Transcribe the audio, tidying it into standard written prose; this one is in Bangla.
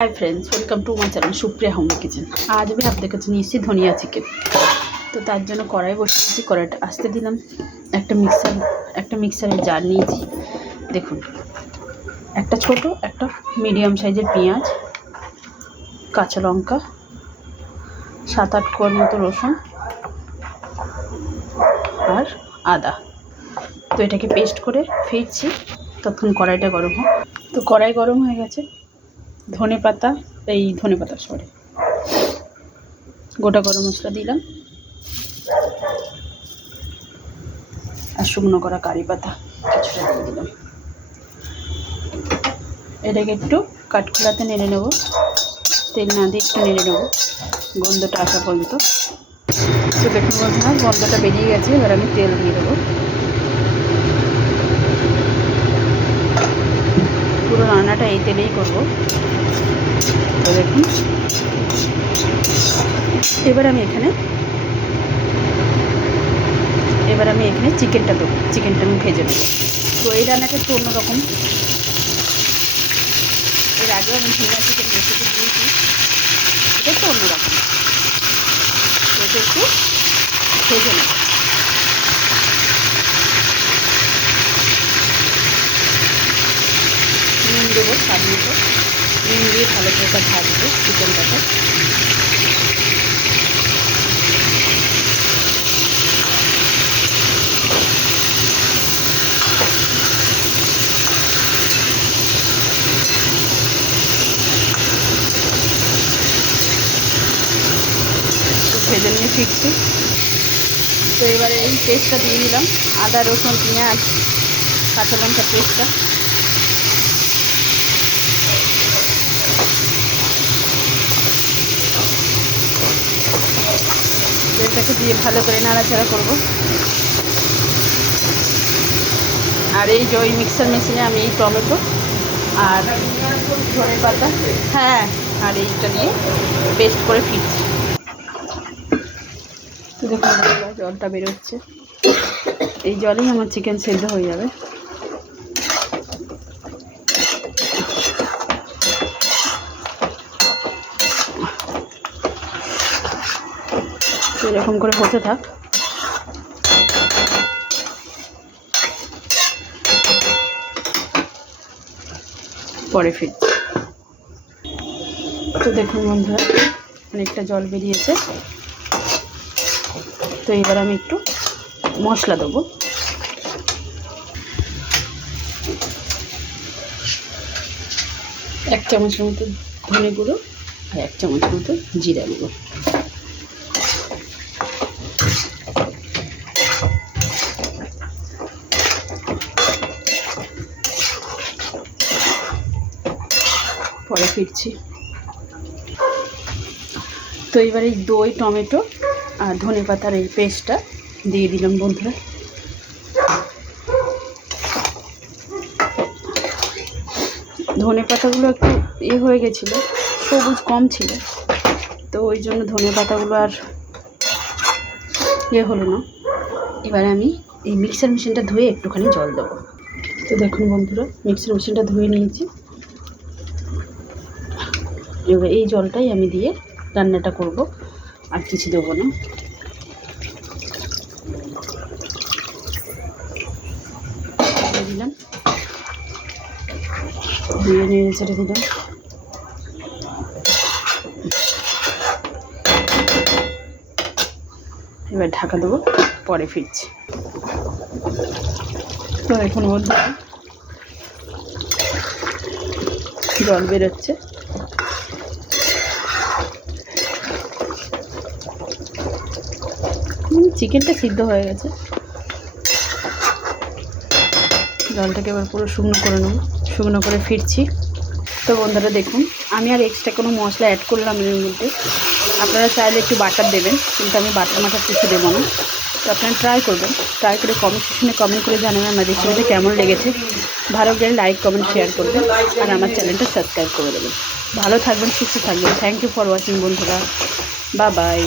Hi friends, welcome to my channel Supriya home kitchen. आज আমি আপনাদের কাছে নিয়ে এসেছি ধনিয়া চিকেন। তো তার জন্য কড়াই বসিয়েছি, কড়াইটা আসতে দিলাম। একটা মিক্সারের জার নিয়েছি। দেখুন, একটা ছোট একটা মিডিয়াম সাইজের পেঁয়াজ, কাঁচা লঙ্কা, 7-8 কোয়ার মতো রসুন আর আদা। তো এটাকে পেস্ট করে ফিরছি, তখন কড়াইটা গরম হোক। তো কড়াই গরম হয়ে গেছে। ধনে পাতা গোটা গরম মশলা দিলাম আর শুকনো করা কারি পাতা কিছুটা দিয়ে দিলাম। এটাকে একটু কাঠখোলাতে নেড়ে নেব, তেল না দিয়ে একটু নেড়ে নেব গন্ধটা আসা পর্যন্ত। তো দেখুন বন্ধুরা, গন্ধটা বেরিয়ে গেছে। এবার আমি তেল দিয়ে দেবো। পুরো রান্নাটা এই তেলেই করবো। তো দেখুন, এবার আমি এখানে চিকেনটা দেবো। চিকেনটা আমি ভেজে নেবো। তো এই রান্নাটা একটু অন্যরকম। এর আগেও আমি ধনিয়া চিকেন রেসিপি দিয়েছি, এটা একটু অন্যরকম। তো এটা একটু ভেজে নেব। নুন দেবো স্বাদ মতো। নুন দিয়ে ভালো করে ভাজবো চিকেনটাকে। ভেজে নিয়ে ফিরছি। তো এবারে এই পেস্টটা দিয়ে দিলাম, আদা রসুন পেঁয়াজ কাঁচা লঙ্কা পেস্টটা। এটাকে দিয়ে ভালো করে নাড়াচাড়া করব। আর এই যে ওই মিক্সার মেশিনে আমি এই টমেটো আর ধনে পাতা আর এইটা দিয়ে পেস্ট করে ফিরছি। তো দেখুন জলটা বেরোচ্ছে, এই জলেই আমার চিকেন সেদ্ধ হয়ে যাবে। এরকম করে হতে থাক। পরে ফিরছি। তো দেখুন বন্ধুরা, অনেকটা জল বেরিয়েছে। তো এবার আমি একটু মশলা দেবো। 1 চামচের মতো ধনে গুঁড়ো আর 1 চামচ মতো জিরা গুঁড়ো। পরে ফিরছি। তো এবার এই দই, টমেটো আর ধনে পাতার এই পেস্টটা দিয়ে দিলাম বন্ধুরা। ধনে পাতাগুলো একটু হয়ে গেছিলো, সবুজ কম ছিল, তো ওই জন্য ধনে পাতাগুলো আর হলো না। এবারে আমি এই মিক্সার মেশিনটা ধুয়ে একটুখানি জল দেবো। তো দেখুন বন্ধুরা, মিক্সার মেশিনটা ধুয়ে নিয়েছি। এবার এই জলটাই আমি দিয়ে রান্নাটা করব, আর কিছু দেবো না। দিলাম, দিয়ে নেড়ে ছেড়ে দিলাম। এবার ঢাকা দেবো, পরে ফিরছি। তো এখন বন্ধুরা জল বেরোচ্ছে। চিকেনটা সিদ্ধ হয়ে গেছে। জলটাকে এবার পুরো শুকনো করে নেব, শুকনো করে ফিরছি। তো বন্ধুরা দেখুন, আমি আর এক্সট্রা কোনো মশলা অ্যাড করলাম এর মধ্যে। আপনারা চাইলে একটু বাটার দেবেন, কিন্তু আমি বাটার মাটার কিছু দেবো না। তো আপনারা ট্রাই করবেন, ট্রাই করে কমেন্ট সেকশনে কমেন্ট করে জানাবেন আমার রেসিপিটা কেমন লেগেছে। ভালো লাগলে লাইক কমেন্ট শেয়ার করবেন আর আমার চ্যানেলটা সাবস্ক্রাইব করে দেবেন। ভালো থাকবেন, সুস্থ থাকবেন। থ্যাংক ইউ ফর ওয়াচিং বন্ধুরা, বাই বাই।